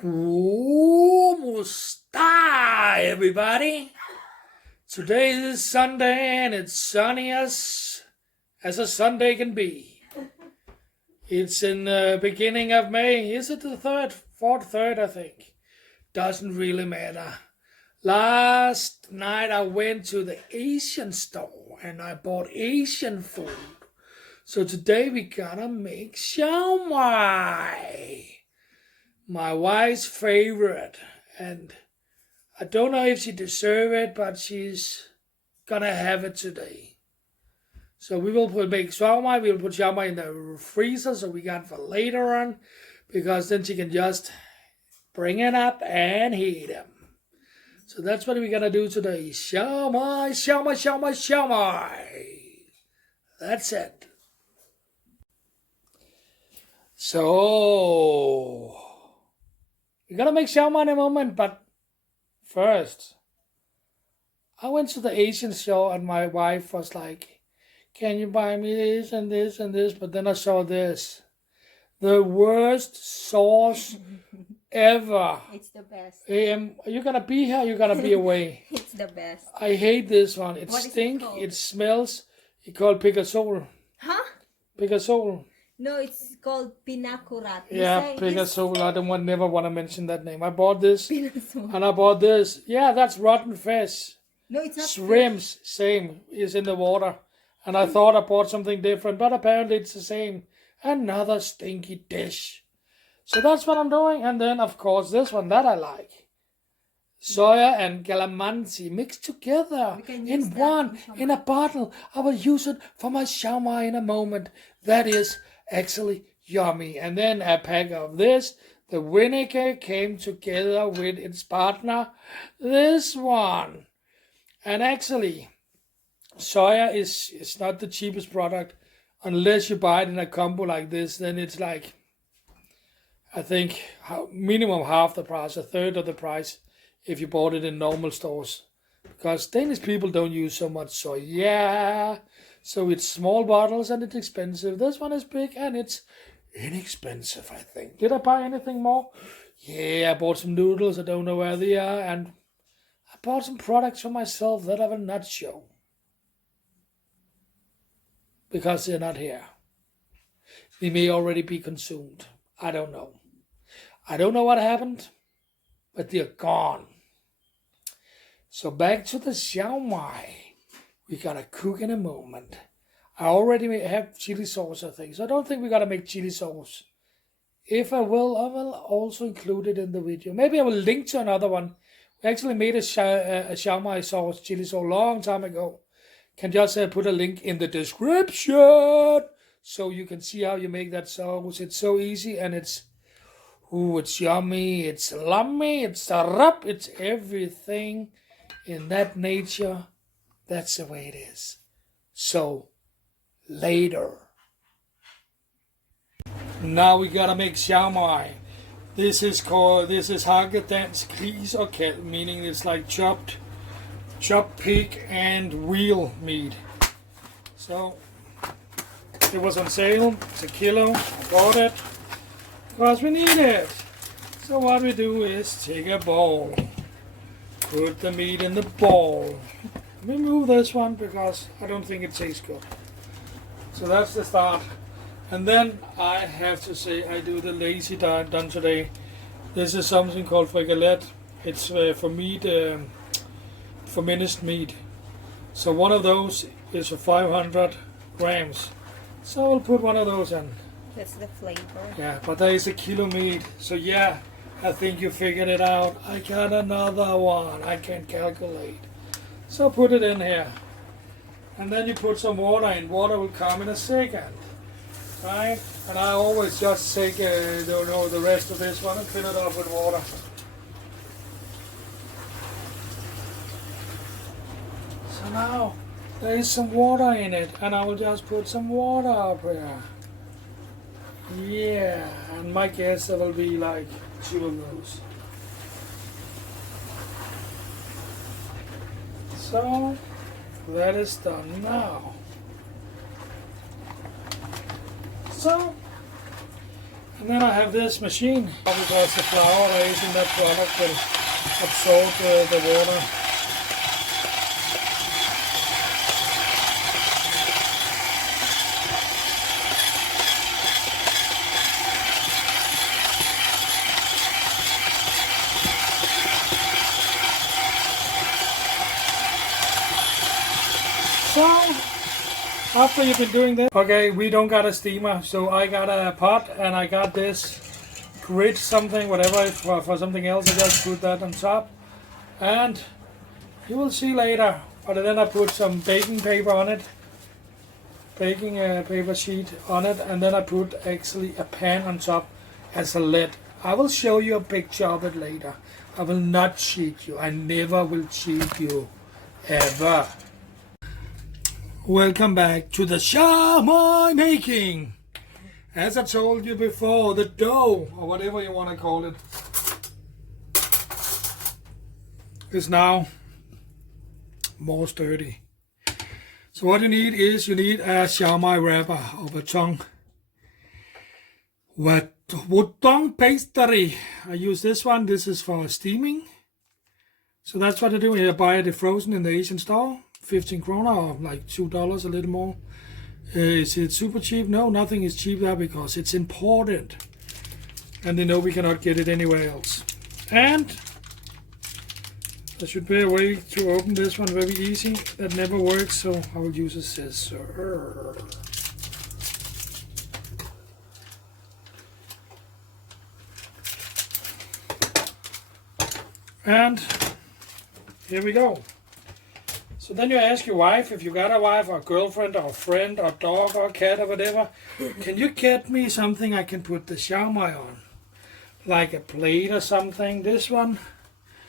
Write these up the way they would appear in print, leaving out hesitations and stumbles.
¿Cómo está, everybody? Today is Sunday and it's sunny as a Sunday can be. It's in the beginning of May. Is it the fourth, third, I think. Doesn't really matter. Last night I went to the Asian store and I bought Asian food. So today we gonna make Siomai. My wife's favorite. And I don't know if she deserves it, but she's gonna have it today. So we will make Siomai. We'll put Siomai in the freezer so we got for later on. Because then she can just bring it up and heat them. So that's what we're gonna do today. Siomai, Siomai, Siomai, Siomai. That's it. So we're gonna make Siomai in a moment, but first I went to the Asian store and my wife was like, "Can you buy me this and this and this?" But then I saw this. The worst sauce ever. It's the best. Are you gonna be here? Or you're gonna be away. It's the best. I hate this one. It What is stinks. it called? It smells. It's called Pigasol. Huh? Pigasol. No, it's called pinakurat. Yeah, Pigasol. I never want to mention that name. I bought this Pinasol. and I bought this. Yeah, that's rotten fish. No, it's not. Shrimps, same, is in the water. And I thought I bought something different, but apparently it's the same. Another stinky dish. So that's what I'm doing. And then, of course, this one that I like. Soya and calamansi mixed together We can use in that one, for in a bottle. I will use it for my Siomai in a moment. That is actually yummy. And then a pack of this. The vinegar came together with its partner, this one. And actually, soya is not the cheapest product. Unless you buy it in a combo like this, then it's like, I think, minimum half the price, a third of the price if you bought it in normal stores. Because Danish people don't use so much soy. Yeah, so it's small bottles and it's expensive. This one is big and it's inexpensive, I think. Did I buy anything more? Yeah, I bought some noodles. I don't know where they are. And I bought some products for myself that I will not show. Because they're not here. They may already be consumed. I don't know. I don't know what happened, but they're gone. So back to the Siomai. We gotta cook in a moment. I already have chili sauce, I think. So I don't think we gotta make chili sauce. If I will also include it in the video. Maybe I will link to another one. We actually made a Siomai sauce, chili sauce, a long time ago. Can just put a link in the description so you can see how you make that sauce. It's so easy and it's yummy, it's lummy, it's rub, it's everything in that nature. That's the way it is. So later. Now we gotta make Siomai. This is hakket dansk gris og kalv, meaning it's like chopped pig and real meat. So it was on sale. It's a kilo. I bought it because we need it. So what we do is take a bowl, put the meat in the bowl. Remove this one because I don't think it tastes good. So that's the start. And then I have to say I do the lazy diet done today. This is something called frikalet. It's for meat. For minced meat. So one of those is for 500 grams. So I'll put one of those in. That's the flavor. Yeah, but there is a kilo meat. So yeah, I think you figured it out. I got another one. I can calculate. So put it in here. And then you put some water in. Water will come in a second. Right? And I always just take the rest of this one and fill it up with water. So now there is some water in it, and I will just put some water up here. Yeah, and my guess there will be like 2 of those. So that is done now. So And then I have this machine because the flour that is in that product will absorb the water. So, after you've been doing this, okay, we don't got a steamer, so I got a pot and I got this grit something, whatever, for something else. I just put that on top, and you will see later. But then I put some baking paper on it, baking paper sheet on it, and then I put actually a pan on top as a lid. I will show you a picture of it later. I will not cheat you. I never will cheat you, ever. Welcome back to the Siomai making. As I told you before, the dough, or whatever you want to call it, is now more sturdy. So what you need is, you need a Siomai wrapper of a tongue. Wudong pastry. I use this one. This is for steaming. So that's what I do. I buy it frozen in the Asian store. 15 kroner or like $2, a little more. Is it super cheap? No, nothing is cheap there because it's important. And they know we cannot get it anywhere else. And there should be a way to open this one very easy. That never works, so I will use a scissor. And here we go. So then you ask your wife, if you got a wife or a girlfriend or a friend or dog or cat or whatever, can you get me something I can put the Siomai on? Like a plate or something. This one?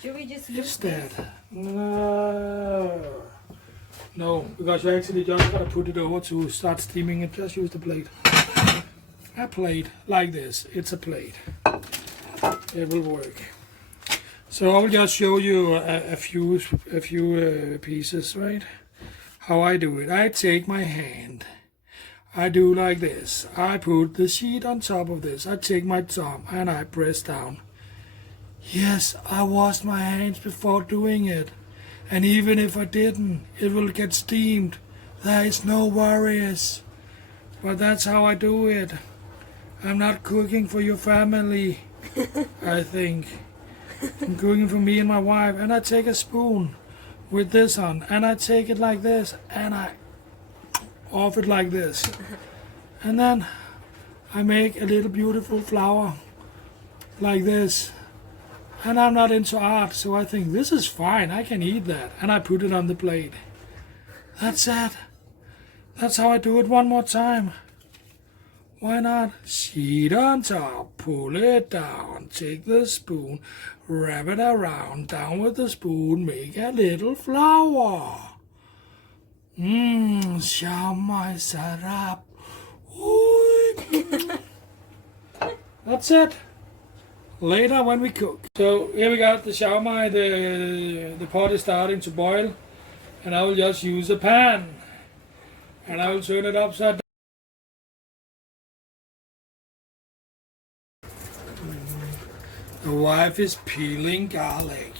Should we just use that? No, because you actually just gotta put it over to start steaming it. Just use the plate. A plate like this. It's a plate. It will work. So I'll just show you a few pieces, right? How I do it. I take my hand. I do like this. I put the sheet on top of this. I take my thumb and I press down. Yes, I washed my hands before doing it. And even if I didn't, it will get steamed. There is no worries. But that's how I do it. I'm not cooking for your family, I think. I'm cooking for me and my wife, and I take a spoon with this on, and I take it like this, and I off it like this, and then I make a little beautiful flower like this. And I'm not into art, so I think this is fine, I can eat that, and I put it on the plate. That's it. That's how I do it. One more time. Why not? Sheet on top, pull it down, take the spoon, wrap it around, down with the spoon, make a little flower. Siomai sarap. That's it. Later when we cook. So here we got the Siomai, the pot is starting to boil, and I will just use a pan, and I will turn it upside down. The wife is peeling garlic.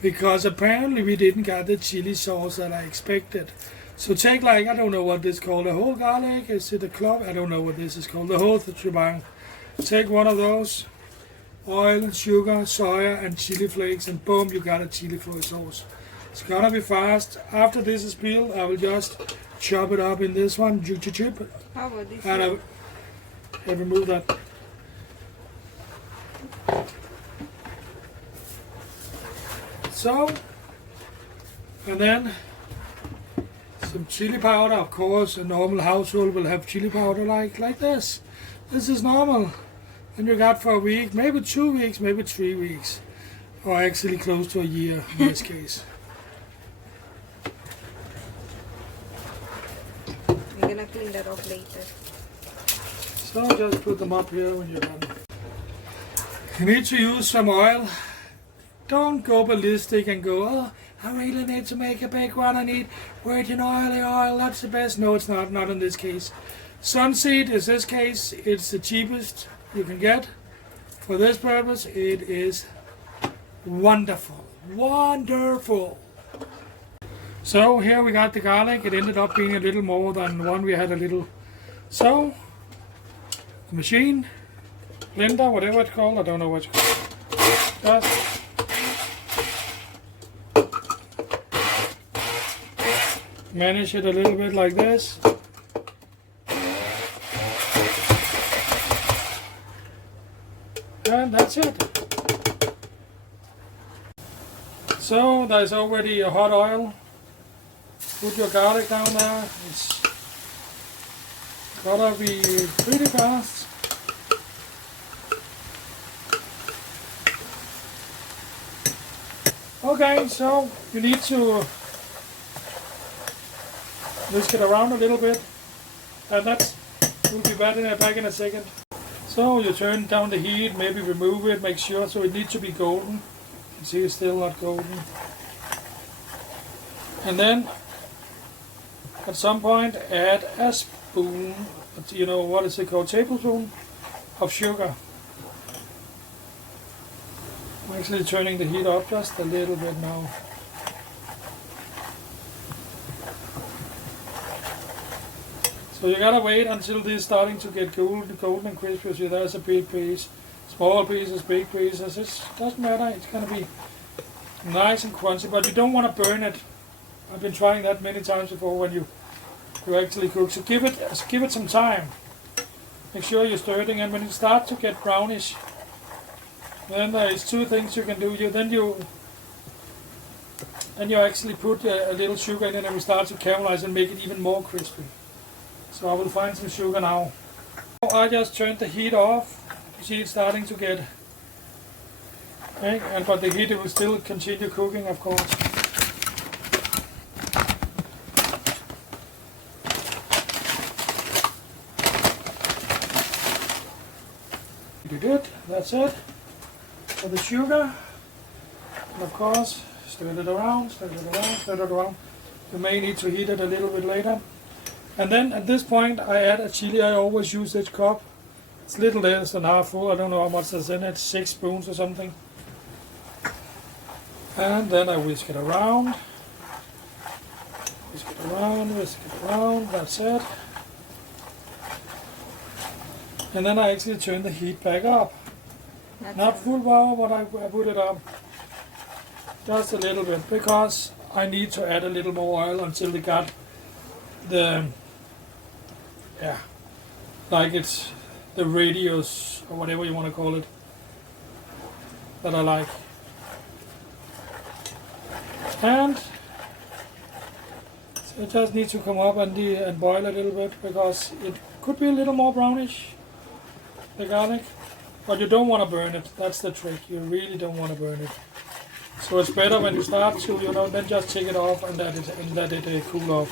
Because apparently we didn't get the chili sauce that I expected. So take like, I don't know what this is called, a whole garlic, is it a clove? I don't know what this is called, the whole shebang. Take one of those, oil, sugar, soya, and chili flakes, and boom, you got a chili sauce. It's gonna be fast. After this is peeled, I will just chop it up in this one, chip. How about this? And I remove that. So, and then some chili powder. Of course, a normal household will have chili powder like this. This is normal. And you got for a week, maybe 2 weeks, maybe 3 weeks, or actually close to a year in this case. We're gonna clean that up later. So just put them up here when you're done. You need to use some oil. Don't go ballistic and go, oh, I really need to make a big one. I need virgin oil, that's the best. No, it's not in this case. Sunseed is this case, it's the cheapest you can get. For this purpose, it is wonderful. Wonderful. So here we got the garlic. It ended up being a little more than one we had a little. So, the machine, blender, whatever it's called, I don't know what it's called. Just manage it a little bit like this. And that's it. So there's already a hot oil. Put your garlic down there. It's gotta be pretty fast. Okay, so you need to whisk it around a little bit, and that will be back in a second. So you turn down the heat, maybe remove it, make sure, so it needs to be golden. You can see it's still not golden. And then at some point add a spoon, you know, what is it called, tablespoon of sugar. I'm actually turning the heat up just a little bit now. So you gotta wait until this is starting to get golden and crispy. So there's a big piece, small pieces, big pieces. It doesn't matter. It's gonna be nice and crunchy, but you don't want to burn it. I've been trying that many times before when you actually cook. So give it some time. Make sure you're stirring, and when it starts to get brownish, then there's two things you can do. Then you actually put a little sugar in it, and we start to caramelize and make it even more crispy. So I will find some sugar now. I just turned the heat off. You see it's starting to get, okay? But the heat will still continue cooking, of course. You did, that's it. For the sugar, and of course, stir it around, stir it around, stir it around. You may need to heat it a little bit later. And then at this point I add a chili. I always use this cup. It's a little less than half full. I don't know how much there's in it, 6 spoons or something. And then I whisk it around. Whisk it around, whisk it around, that's it. And then I actually turn the heat back up. Not full power, but I put it up just a little bit, because I need to add a little more oil until it got the, like it's the radius or whatever you want to call it that I like. And so it just needs to come up and boil a little bit, because it could be a little more brownish, the garlic, but you don't want to burn it. That's the trick. You really don't want to burn it. So it's better when you start to, then just take it off and let it cool off.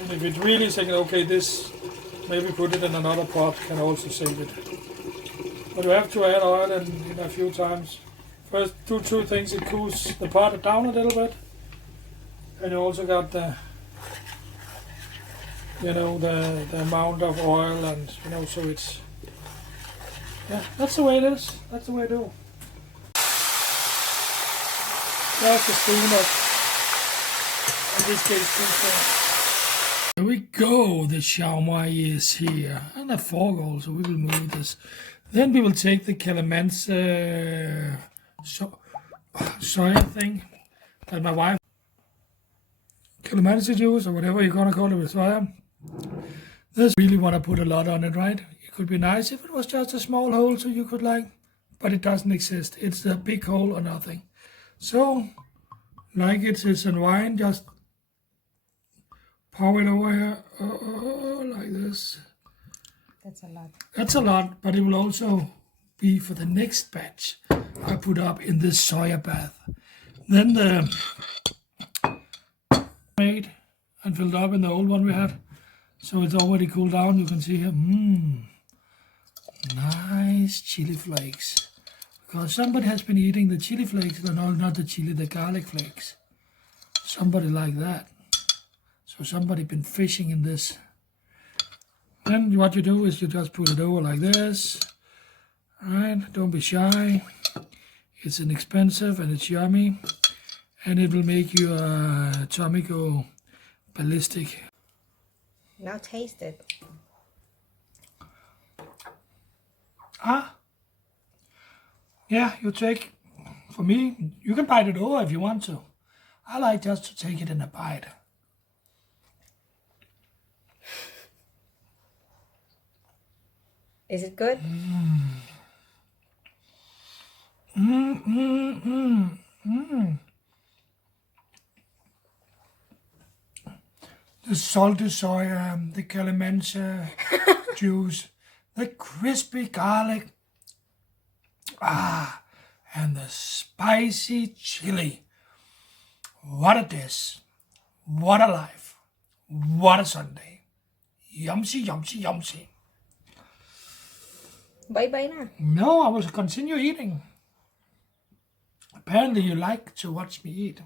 And if it really is thinking, okay, this, maybe put it in another pot, can also save it. But you have to add oil and a few times. First, do two things. It cools the pot down a little bit, and you also got the, the amount of oil, and so it's, that's the way it is. That's the way I do. Just a spoon of, in this case, 2 spoons. Here we go, the Siomai is here, and a fork also. We will move this. Then we will take the calamansi soya thing that my wife, calamansi juice or whatever you're gonna call it with soya. This really want to put a lot on it, right? It could be nice if it was just a small hole, so you could but it doesn't exist. It's a big hole or nothing. So, like it's in wine, just pour it over here, like this. That's a lot. That's a lot, but it will also be for the next batch I put up in this soya bath. Then the made and filled up in the old one we had, so it's already cooled down. You can see here, nice chili flakes. Because somebody has been eating the chili flakes, no, not the chili, the garlic flakes. Somebody like that. So somebody been fishing in this Then what you do is you just put it over like this. Alright, don't be shy. It's inexpensive and it's yummy. And it will make your tummy go ballistic. Now taste it. Yeah, you take, for me, you can bite it over if you want to. I like just to take it in a bite. Is it good? The salty soya, the calamansi juice, the crispy garlic, and the spicy chili. What a dish. What a life. What a Sunday. Yumsy, yumsy, yumsy. Bye-bye na. No, I will continue eating. Apparently you like to watch me eat.